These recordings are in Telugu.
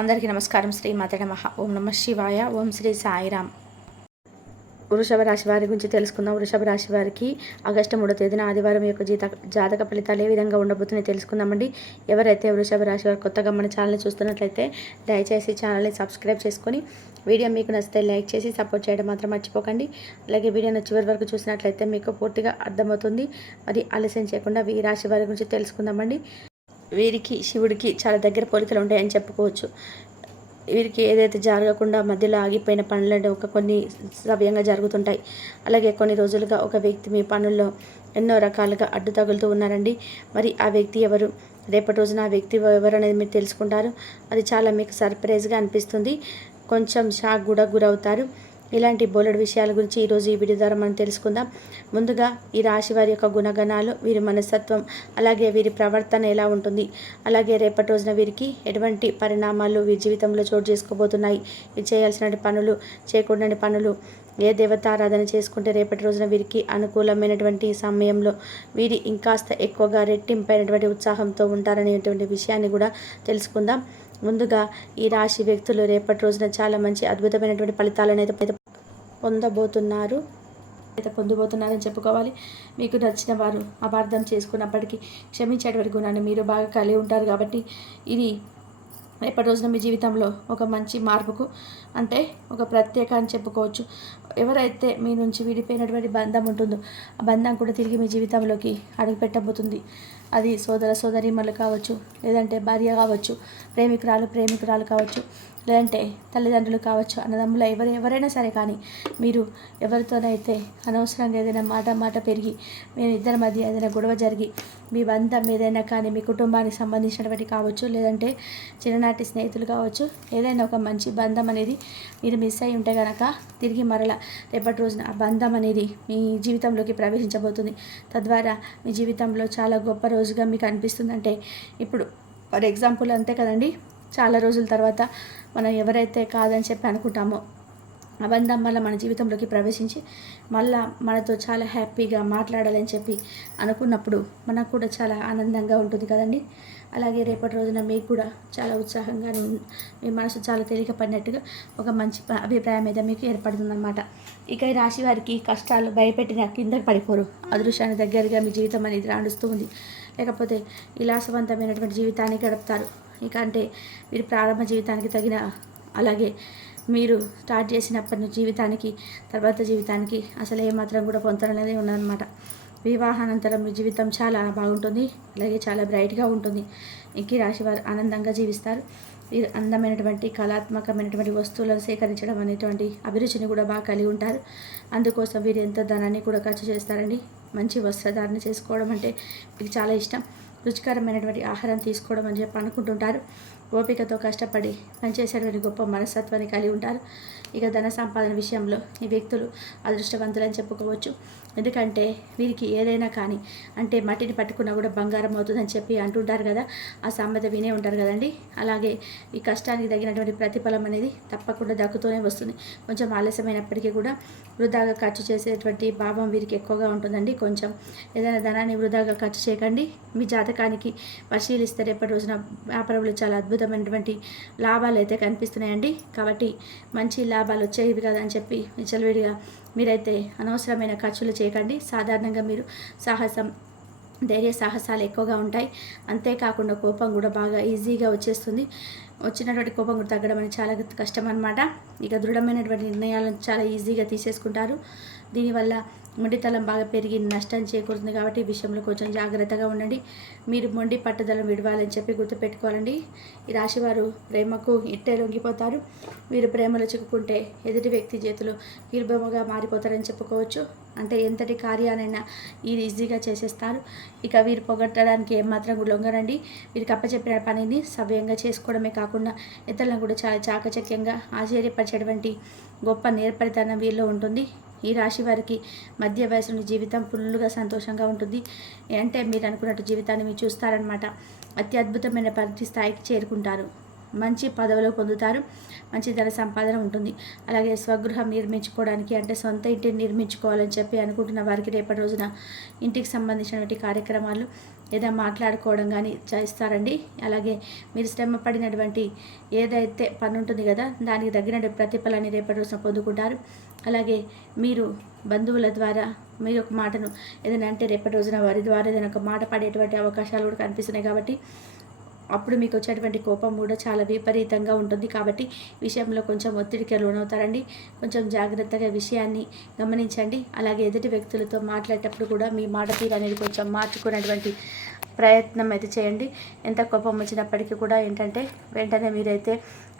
అందరికీ నమస్కారం. శ్రీ మాతే నమః. ఓం నమః శివాయ. ఓం శ్రీ సాయిరామ్. వృషభ రాశి వారి గురించి తెలుసుకుందాం. వృషభ రాశి వారికి ఆగస్టు 3వ తేదీన ఆదివారం యొక్క జాతక ఫలితాలు ఏ విధంగా ఉండబోతున్నాయి తెలుసుకుందామండి. ఎవరైతే వృషభ రాశి వారు కొత్తగా మన ఛానల్ని చూస్తున్నట్లయితే దయచేసి ఛానల్ని సబ్స్క్రైబ్ చేసుకొని వీడియో మీకు నచ్చితే లైక్ చేసి సపోర్ట్ చేయడం మాత్రం మర్చిపోకండి. అలాగే వీడియోని చివరి వరకు చూసినట్లయితే మీకు పూర్తిగా అర్థమవుతుంది. మరి ఆలస్యం చేయకుండా ఈ రాశి వారి గురించి తెలుసుకుందామండి. వీరికి శివుడికి చాలా దగ్గర పోలికలు ఉంటాయని చెప్పుకోవచ్చు. వీరికి ఏదైతే జరగకుండా మధ్యలో ఆగిపోయిన పనులను కొన్ని సవ్యంగా జరుగుతుంటాయి. అలాగే కొన్ని రోజులుగా ఒక వ్యక్తి మీ పనుల్లో ఎన్నో రకాలుగా అడ్డు తగులుతూ ఉన్నారండి. మరి ఆ వ్యక్తి ఎవరు, రేపటి రోజున ఆ వ్యక్తి ఎవరు అనేది మీరు తెలుసుకుంటారు. అది చాలా మీకు సర్ప్రైజ్గా అనిపిస్తుంది. కొంచెం షాక్ కూడా గురవుతారు. ఇలాంటి బోలెడు విషయాల గురించి ఈరోజు ఈ వీడియో ద్వారా మనం తెలుసుకుందాం. ముందుగా ఈ రాశి వారి యొక్క గుణగణాలు, వీరి మనస్తత్వం, అలాగే వీరి ప్రవర్తన ఎలా ఉంటుంది, అలాగే రేపటి రోజున వీరికి ఎటువంటి పరిణామాలు వీరి జీవితంలో చోటు చేసుకోబోతున్నాయి, వీరు చేయాల్సిన పనులు, చేయకూడని పనులు, ఏ దేవతారాధన చేసుకుంటే రేపటి రోజున వీరికి అనుకూలమైనటువంటి సమయంలో వీరి ఇంకాస్త ఎక్కువగా రెట్టింపైనటువంటి ఉత్సాహంతో ఉంటారనేటువంటి విషయాన్ని కూడా తెలుసుకుందాం. ముందుగా ఈ రాశి వ్యక్తులు రేపటి రోజున చాలా మంచి అద్భుతమైనటువంటి ఫలితాలను అయితే పొందబోతున్నారని చెప్పుకోవాలి. మీకు నచ్చిన వారు అపార్థం చేసుకున్నప్పటికీ క్షమించేటువంటి గుణాన్ని మీరు బాగా కలిగి ఉంటారు. కాబట్టి ఇది రేపటి రోజున మీ జీవితంలో ఒక మంచి మార్పుకు అంటే ఒక ప్రత్యేక అని చెప్పుకోవచ్చు. ఎవరైతే మీ నుంచి విడిపోయినటువంటి బంధం ఉంటుందో ఆ బంధం కూడా తిరిగి మీ జీవితంలోకి అడుగుపెట్టబోతుంది. అది సోదర సోదరీమణులు కావచ్చు, లేదంటే భార్య కావచ్చు, ప్రేమికురాలు కావచ్చు, లేదంటే తల్లిదండ్రులు కావచ్చు, అన్నదమ్ములు ఎవరైనా సరే. కానీ మీరు ఎవరితోనైతే అనవసరంగా ఏదైనా మాట పెరిగి మీ ఇద్దరి మధ్య ఏదైనా గొడవ జరిగి మీ బంధం ఏదైనా కానీ మీ కుటుంబానికి సంబంధించినటువంటి కావచ్చు, లేదంటే చిన్ననాటి స్నేహితులు కావచ్చు, ఏదైనా ఒక మంచి బంధం అనేది మీరు మిస్ అయి ఉంటే కనుక తిరిగి మరలా రేపటి రోజున ఆ బంధం అనేది మీ జీవితంలోకి ప్రవేశించబోతుంది. తద్వారా మీ జీవితంలో చాలా గొప్ప రోజుగా మీకు అనిపిస్తుంది. అంటే ఇప్పుడు ఫర్ ఎగ్జాంపుల్ అంతే కదండి, చాలా రోజుల తర్వాత మనం ఎవరైతే కాదని చెప్పి అనుకుంటామో ఆ బంధం వల్ల మన జీవితంలోకి ప్రవేశించి మళ్ళా మనతో చాలా హ్యాపీగా మాట్లాడాలని చెప్పి అనుకున్నప్పుడు మనకు కూడా చాలా ఆనందంగా ఉంటుంది కదండి. అలాగే రేపటి రోజున మీకు కూడా చాలా ఉత్సాహంగా మీ మనసు చాలా తేలికపడినట్టుగా ఒక మంచి అభిప్రాయం మీద మీకు ఏర్పడుతుందన్నమాట. ఇక ఈ రాశి వారికి కష్టాలు భయపెట్టిన కిందకి పడిపోరు. అదృష్టాన్ని దగ్గరగా మీ జీవితం అనేది రాణిస్తూ ఉంది. లేకపోతే విలాసవంతమైనటువంటి జీవితాన్ని గడుపుతారు. ఇక అంటే మీరు ప్రారంభ జీవితానికి తగిన, అలాగే మీరు స్టార్ట్ చేసినప్పటి నుంచి జీవితానికి తర్వాత జీవితానికి అసలు ఏమాత్రం కూడా పొంతననేది ఉన్నదన్నమాట. వివాహానంతరం మీ జీవితం చాలా బాగుంటుంది, అలాగే చాలా బ్రైట్గా ఉంటుంది. ఇంక రాశి వారు ఆనందంగా జీవిస్తారు. వీరు అందమైనటువంటి కళాత్మకమైనటువంటి వస్తువులను సేకరించడం అనేటువంటి అభిరుచిని కూడా బాగా కలిగి ఉంటారు. అందుకోసం వీరు ఎంతో ధనాన్ని కూడా ఖర్చు చేస్తారండి. మంచి వస్త్రధారణ చేసుకోవడం అంటే మీకు చాలా ఇష్టం. రుచికరమైనటువంటి ఆహారం తీసుకోవడం అని చెప్పి అనుకుంటుంటారు. ఓపికతో కష్టపడి పనిచేసేటువంటి గొప్ప మనస్తత్వాన్ని కలిగి ఉంటారు. ఇక ధన సంపాదన విషయంలో ఈ వ్యక్తులు అదృష్టవంతులని చెప్పుకోవచ్చు. ఎందుకంటే వీరికి ఏదైనా కానీ అంటే మట్టిని పట్టుకున్నా కూడా బంగారం అవుతుందని చెప్పి అంటుంటారు కదా, ఆ సామెత వినే ఉంటారు కదండి. అలాగే ఈ కష్టానికి తగినటువంటి ప్రతిఫలం అనేది తప్పకుండా దక్కుతూనే వస్తుంది. కొంచెం ఆలస్యమైనప్పటికీ కూడా వృధాగా ఖర్చు చేసేటువంటి భావం వీరికి ఎక్కువగా ఉంటుందండి. కొంచెం ఏదైనా ధనాన్ని వృధాగా ఖర్చు చేయకండి. మీ జాతకానికి పరిశీలిస్తే రేపటి రోజున వ్యాపారంలో చాలా అద్భుతమైనటువంటి లాభాలు అయితే కనిపిస్తున్నాయండి. కాబట్టి మంచి లాభాలు వచ్చేవి కదా అని చెప్పి విచ్చలవిడిగా మీరైతే అనవసరమైన ఖర్చులు చేయకండి. సాధారణంగా మీరు ధైర్య సాహసాలు ఎక్కువగా ఉంటాయి. అంతేకాకుండా కోపం కూడా బాగా ఈజీగా వచ్చేస్తుంది. వచ్చినటువంటి కోపం కూడా తగ్గడం అనేది చాలా కష్టం అన్నమాట. ఇక దృఢమైనటువంటి నిర్ణయాలను చాలా ఈజీగా తీసేసుకుంటారు. దీనివల్ల మొండితనం బాగా పెరిగి నష్టం చేకూరుతుంది. కాబట్టి ఈ విషయంలో కొంచెం జాగ్రత్తగా ఉండండి. మీరు మొండి పట్టుదలను విడవాలని చెప్పి గుర్తుపెట్టుకోవాలండి. ఈ రాశివారు ప్రేమకు ఇట్టే లొంగిపోతారు. వీరు ప్రేమలో చిక్కుకుంటే ఎదుటి వ్యక్తి చేతిలో కీలుబొమ్మగా మారిపోతారని చెప్పుకోవచ్చు. అంటే ఎంతటి కార్యానైనా ఈజీగా చేసేస్తారు. ఇక వీరు పొగట్టడానికి ఏమాత్రం కూడా లొంగరండి. వీరికి అప్పచెప్పిన పనిని సవ్యంగా చేసుకోవడమే కాకుండా ఇతరులను కూడా చాలా చాకచక్యంగా ఆశ్చర్యపరిచేటువంటి గొప్ప నేర్పరితనం వీరిలో ఉంటుంది. ఈ రాశి వారికి మధ్య వయసుని జీవితం ఫుల్గా సంతోషంగా ఉంటుంది. అంటే మీరు అనుకున్నట్టు జీవితాన్ని మీరు చూస్తారనమాట. అత్యద్భుతమైన పరిధి స్థాయికి చేరుకుంటారు. మంచి పదవులు పొందుతారు, మంచి ధన సంపాదన ఉంటుంది. అలాగే స్వగృహం నిర్మించుకోవడానికి అంటే సొంత ఇంటిని నిర్మించుకోవాలని చెప్పి అనుకుంటున్న వారికి రేపటి రోజున ఇంటికి సంబంధించినటువంటి కార్యక్రమాలు లేదా మాట్లాడుకోవడం కానీ చేస్తారండి. అలాగే మీరు శ్రమ పడినటువంటి ఏదైతే పని ఉంటుంది కదా దానికి తగినటువంటి ప్రతిఫలాన్ని రేపటి రోజున పొందుకుంటారు. అలాగే మీరు బంధువుల ద్వారా మీరు ఒక మాటను ఏదైనా అంటే రేపటి రోజున వారి ద్వారా ఏదైనా ఒక మాట పడేటువంటి అవకాశాలు కూడా కనిపిస్తున్నాయి. కాబట్టి అప్పుడు మీకు వచ్చేటువంటి కోపం కూడా చాలా విపరీతంగా ఉంటుంది. కాబట్టి విషయంలో కొంచెం ఒత్తిడికి లోనవుతారండి. కొంచెం జాగ్రత్తగా విషయాన్ని గమనించండి. అలాగే ఎదుటి వ్యక్తులతో మాట్లాడేటప్పుడు కూడా మీ మాట తీరు అనేది కొంచెం మార్చుకునేటువంటి ప్రయత్నం అయితే చేయండి. ఎంత కోపం వచ్చినప్పటికీ కూడా ఏంటంటే వెంటనే మీరైతే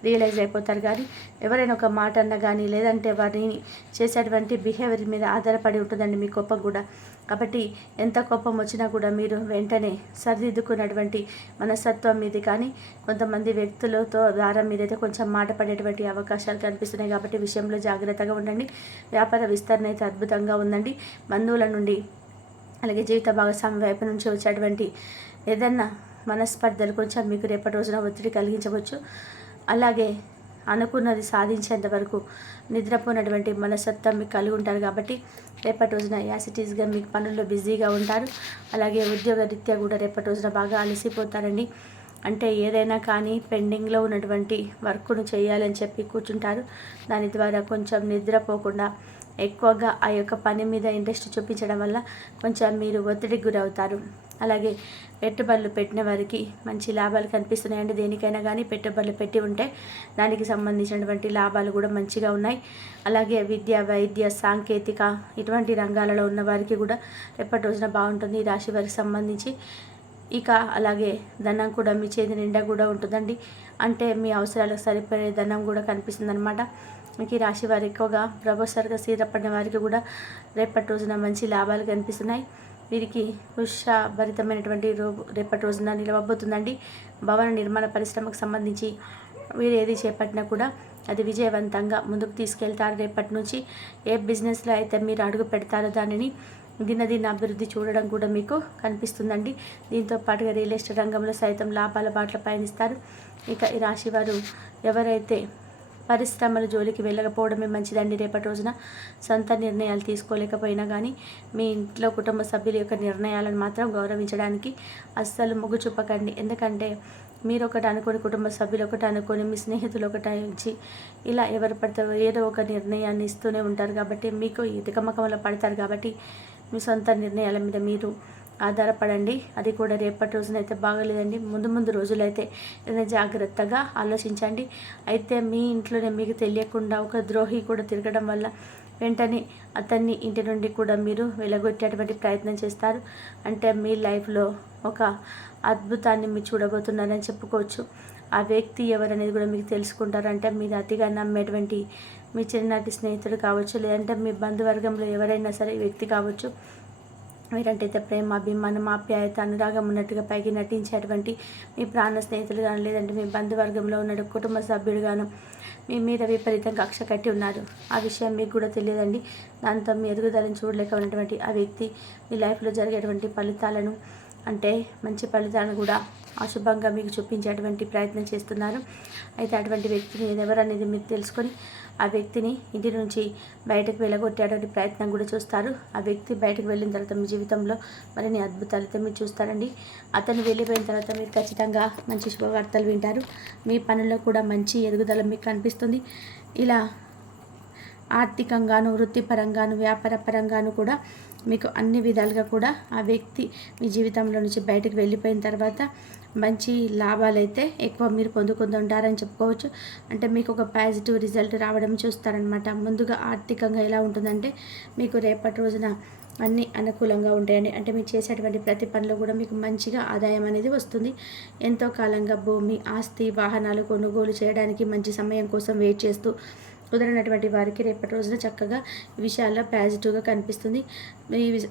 రియలైజ్ అయిపోతారు. కానీ ఎవరైనా ఒక మాట అన్నా కానీ లేదంటే వారిని చేసేటువంటి బిహేవియర్ మీద ఆధారపడి ఉంటుందండి మీ కోపం కూడా. కాబట్టి ఎంత కోపం వచ్చినా కూడా మీరు వెంటనే సరిదిద్దుకున్నటువంటి మనస్తత్వం మీది. కానీ కొంతమంది వ్యక్తులతో ద్వారా మీరైతే కొంచెం మాట పడేటువంటి అవకాశాలు కనిపిస్తున్నాయి. కాబట్టి విషయంలో జాగ్రత్తగా ఉండండి. వ్యాపార విస్తరణ అయితే అద్భుతంగా ఉందండి. బంధువుల నుండి అలాగే జీవిత భాగస్వామి వైపు నుంచి వచ్చేటువంటి ఏదన్నా మనస్పర్ధలు కొంచెం మీకు రేపటి రోజున ఒత్తిడి కలిగించవచ్చు. అలాగే అనుకున్నది సాధించేంత వరకు నిద్రపోయినటువంటి మనస్తత్వం మీకు కలిగి ఉంటారు. కాబట్టి రేపటి రోజున యాసిటీస్గా మీకు పనుల్లో బిజీగా ఉంటారు. అలాగే ఉద్యోగ రీత్యా కూడా రేపటి రోజున బాగా అలసిపోతారండి. అంటే ఏదైనా కానీ పెండింగ్లో ఉన్నటువంటి వర్క్ను చేయాలని చెప్పి కూర్చుంటారు. దాని ద్వారా కొంచెం నిద్రపోకుండా ఎక్కువగా ఆ యొక్క పని మీద ఇంట్రెస్ట్ చూపించడం వల్ల కొంచెం మీరు ఒత్తిడికి గురవుతారు. అలాగే పెట్టుబడులు పెట్టిన వారికి మంచి లాభాలు కనిపిస్తున్నాయండి. దేనికైనా కానీ పెట్టుబడులు పెట్టి ఉంటే దానికి సంబంధించినటువంటి లాభాలు కూడా మంచిగా ఉన్నాయి. అలాగే విద్య, వైద్య, సాంకేతిక ఇటువంటి రంగాలలో ఉన్న వారికి కూడా రేపటి రోజున బాగుంటుంది. ఈ రాశి వారికి సంబంధించి ఇక అలాగే ధనం కూడా మీ చేతి నిండా కూడా ఉంటుందండి. అంటే మీ అవసరాలకు సరిపడే ధనం కూడా కనిపిస్తుంది అనమాట. మీకు ఈ రాశి వారు ఎక్కువగా ప్రొఫెసర్గా స్థిరపడిన వారికి కూడా రేపటి రోజున మంచి లాభాలు కనిపిస్తున్నాయి. వీరికి ఉత్సాహభరితమైనటువంటి రేపటి రోజున నిలవబోతుందండి. భవన నిర్మాణ పరిశ్రమకు సంబంధించి వీరు ఏది చేపట్టినా కూడా అది విజయవంతంగా ముందుకు తీసుకెళ్తారు. రేపటి నుంచి ఏ బిజినెస్లో అయితే మీరు అడుగు పెడతారో దానిని దినదిన అభివృద్ధి చూడడం కూడా మీకు కనిపిస్తుందండి. దీంతో పాటుగా రియల్ ఎస్టేట్ రంగంలో సైతం లాభాల బాటలో పయనిస్తారు. ఇక ఈ రాశి వారు ఎవరైతే పరిశ్రమల జోలికి వెళ్ళకపోవడమే మంచిదండి. రేపటి రోజున సొంత నిర్ణయాలు తీసుకోలేకపోయినా కానీ మీ ఇంట్లో కుటుంబ సభ్యుల యొక్క నిర్ణయాలను మాత్రం గౌరవించడానికి అస్సలు మొగ్గు చూపకండి. ఎందుకంటే మీరు ఒకటి అనుకొని కుటుంబ సభ్యులు ఒకటి అనుకొని మీ స్నేహితులు ఒకటి ఇచ్చి ఇలా ఎవరు పడతారో ఏదో ఒక నిర్ణయాన్ని ఇస్తూనే ఉంటారు. కాబట్టి మీకు ఈ తికమకమలో పడతారు. కాబట్టి మీ సొంత నిర్ణయాల మీద మీరు ఆధారపడండి. అది కూడా రేపటి రోజునైతే బాగలేదండి. ముందు రోజులైతే ఏదైనా జాగ్రత్తగా ఆలోచించండి. అయితే మీ ఇంట్లోనే మీకు తెలియకుండా ఒక ద్రోహి కూడా తిరగడం వల్ల వెంటనే అతన్ని ఇంటి నుండి కూడా మీరు వెలగొట్టేటువంటి ప్రయత్నం చేస్తారు. అంటే మీ లైఫ్లో ఒక అద్భుతాన్ని మీరు చూడబోతున్నారని చెప్పుకోవచ్చు. ఆ వ్యక్తి ఎవరనేది కూడా మీకు తెలుసుకుంటారు. అంటే మీరు అతిగా నమ్మేటువంటి మీ చిన్ననాటి స్నేహితుడు కావచ్చు, లేదంటే మీ బంధువర్గంలో ఎవరైనా సరే వ్యక్తి కావచ్చు. మీరంటైతే ప్రేమ, అభిమానం, ఆప్యాయత, అనురాగం ఉన్నట్టుగా పైకి నటించేటువంటి మీ ప్రాణ స్నేహితులు కానీ లేదంటే మీ బంధువర్గంలో ఉన్న కుటుంబ సభ్యుడు గాను మీ మీద విపరీతంగా కక్ష కట్టి ఉన్నారు. ఆ విషయం మీకు కూడా తెలియదండి. దాంతో మీ ఎదుగుదలను చూడలేక ఉన్నటువంటి ఆ వ్యక్తి మీ లైఫ్లో జరిగేటువంటి ఫలితాలను అంటే మంచి ఫలితాలను కూడా అశుభంగా మీకు చూపించేటువంటి ప్రయత్నం చేస్తున్నారు. అయితే అటువంటి వ్యక్తిని ఎవరనేది మీరు తెలుసుకొని ఆ వ్యక్తిని ఇంటి నుంచి బయటకు వెళ్ళగొట్టేటువంటి ప్రయత్నం కూడా చూస్తారు. ఆ వ్యక్తి బయటకు వెళ్ళిన తర్వాత మీ జీవితంలో మరిన్ని అద్భుతాలతో మీరు చూస్తారండి. అతను వెళ్ళిపోయిన తర్వాత మీరు ఖచ్చితంగా మంచి శుభవార్తలు వింటారు. మీ పనుల్లో కూడా మంచి ఎదుగుదల మీకు కనిపిస్తుంది. ఇలా ఆర్థికంగాను, వృత్తిపరంగాను, వ్యాపార పరంగాను కూడా మీకు అన్ని విధాలుగా కూడా ఆ వ్యక్తి మీ జీవితంలో నుంచి బయటకు వెళ్ళిపోయిన తర్వాత మంచి లాభాలు అయితే ఎక్కువ మీరు పొందుకుంటుంటారని చెప్పుకోవచ్చు. అంటే మీకు ఒక పాజిటివ్ రిజల్ట్ రావడం చూస్తారనమాట. ముందుగా ఆర్థికంగా ఎలా ఉంటుందంటే మీకు రేపటి రోజున అన్నీ అనుకూలంగా ఉంటాయండి. అంటే మీరు చేసేటువంటి ప్రతి పనిలో కూడా మీకు మంచిగా ఆదాయం అనేది వస్తుంది. ఎంతో కాలంగా భూమి, ఆస్తి, వాహనాలు కొనుగోలు చేయడానికి మంచి సమయం కోసం వెయిట్ చేస్తూ కుదరనటువంటి వారికి రేపటి రోజున చక్కగా ఈ విషయాల్లో పాజిటివ్గా కనిపిస్తుంది.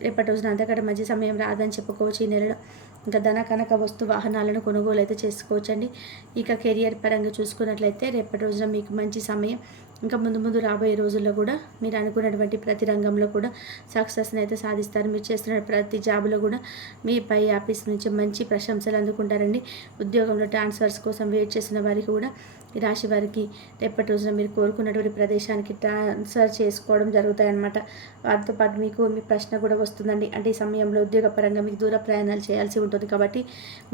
రేపటి రోజున అంతకంటే మంచి సమయం రాదని చెప్పుకోవచ్చు ఈ నెలలో. ఇంకా ధన, కనక, వస్తు, వాహనాలను కొనుగోలు అయితే చేసుకోవచ్చండి. ఇక కెరియర్ పరంగా చూసుకున్నట్లయితే రేపటి రోజున మీకు మంచి సమయం. ఇంకా ముందు ముందు రాబోయే రోజుల్లో కూడా మీరు అనుకున్నటువంటి ప్రతి రంగంలో కూడా సక్సెస్ని అయితే సాధిస్తారు. మీరు చేస్తున్న ప్రతి జాబ్లో కూడా మీ పై ఆఫీస్ నుంచి మంచి ప్రశంసలు అందుకుంటారండి. ఉద్యోగంలో ట్రాన్స్ఫర్స్ కోసం వెయిట్ చేసిన వారికి కూడా ఈ రాశి వారికి రేపటి రోజున మీరు కోరుకున్నటువంటి ప్రదేశానికి ట్రాన్స్ఫర్ చేసుకోవడం జరుగుతాయన్నమాట. వాటితో పాటు మీకు మీ ప్రశ్న కూడా వస్తుందండి. అంటే ఈ సమయంలో ఉద్యోగపరంగా మీకు దూర ప్రయాణాలు చేయాల్సి ఉంటుంది కాబట్టి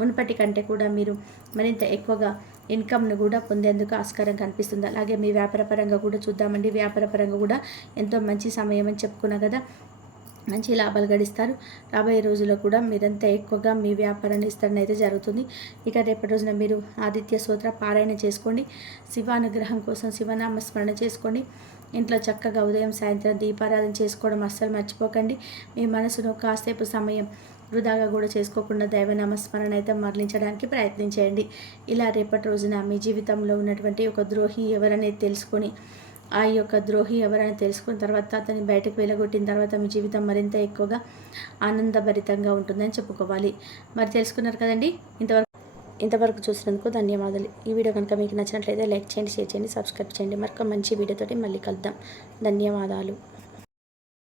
మునుపటి కంటే కూడా మీరు మరింత ఎక్కువగా ఇన్కమ్ను కూడా పొందేందుకు ఆస్కారం కనిపిస్తుంది. అలాగే మీ వ్యాపారపరంగా కూడా చూద్దామండి. వ్యాపారపరంగా కూడా ఎంతో మంచి సమయం అని చెప్పుకున్నా కదా, మంచి లాభాలు గడిస్తారు. రాబోయే రోజుల్లో కూడా మీరంతా ఎక్కువగా మీ వ్యాపారాన్ని విస్తరణ అయితే జరుగుతుంది. ఇక రేపటి రోజున మీరు ఆదిత్య స్తోత్ర పారాయణ చేసుకోండి. శివానుగ్రహం కోసం శివనామస్మరణ చేసుకోండి. ఇంట్లో చక్కగా ఉదయం సాయంత్రం దీపారాధన చేసుకోవడం అస్సలు మర్చిపోకండి. మీ మనసును కాసేపు సమయం వృధాగా కూడా చేసుకోకుండా దైవనామస్మరణ అయితే మరలించడానికి ప్రయత్నించేయండి. ఇలా రేపటి రోజున మీ జీవితంలో ఉన్నటువంటి ఒక ద్రోహి ఎవరనేది తెలుసుకొని ఆ యొక్క ద్రోహి ఎవరైనా తెలుసుకున్న తర్వాత అతన్ని బయటకు వెళ్ళగొట్టిన తర్వాత మీ జీవితం మరింత ఎక్కువగా ఆనందభరితంగా ఉంటుందని చెప్పుకోవాలి. మరి తెలుసుకున్నారు కదండి. ఇంతవరకు చూసినందుకు ధన్యవాదాలు. ఈ వీడియో కనుక మీకు నచ్చినట్లయితే లైక్ చేయండి, షేర్ చేయండి, సబ్స్క్రైబ్ చేయండి. మరొక మంచి వీడియోతోటి మళ్ళీ కలుద్దాం. ధన్యవాదాలు.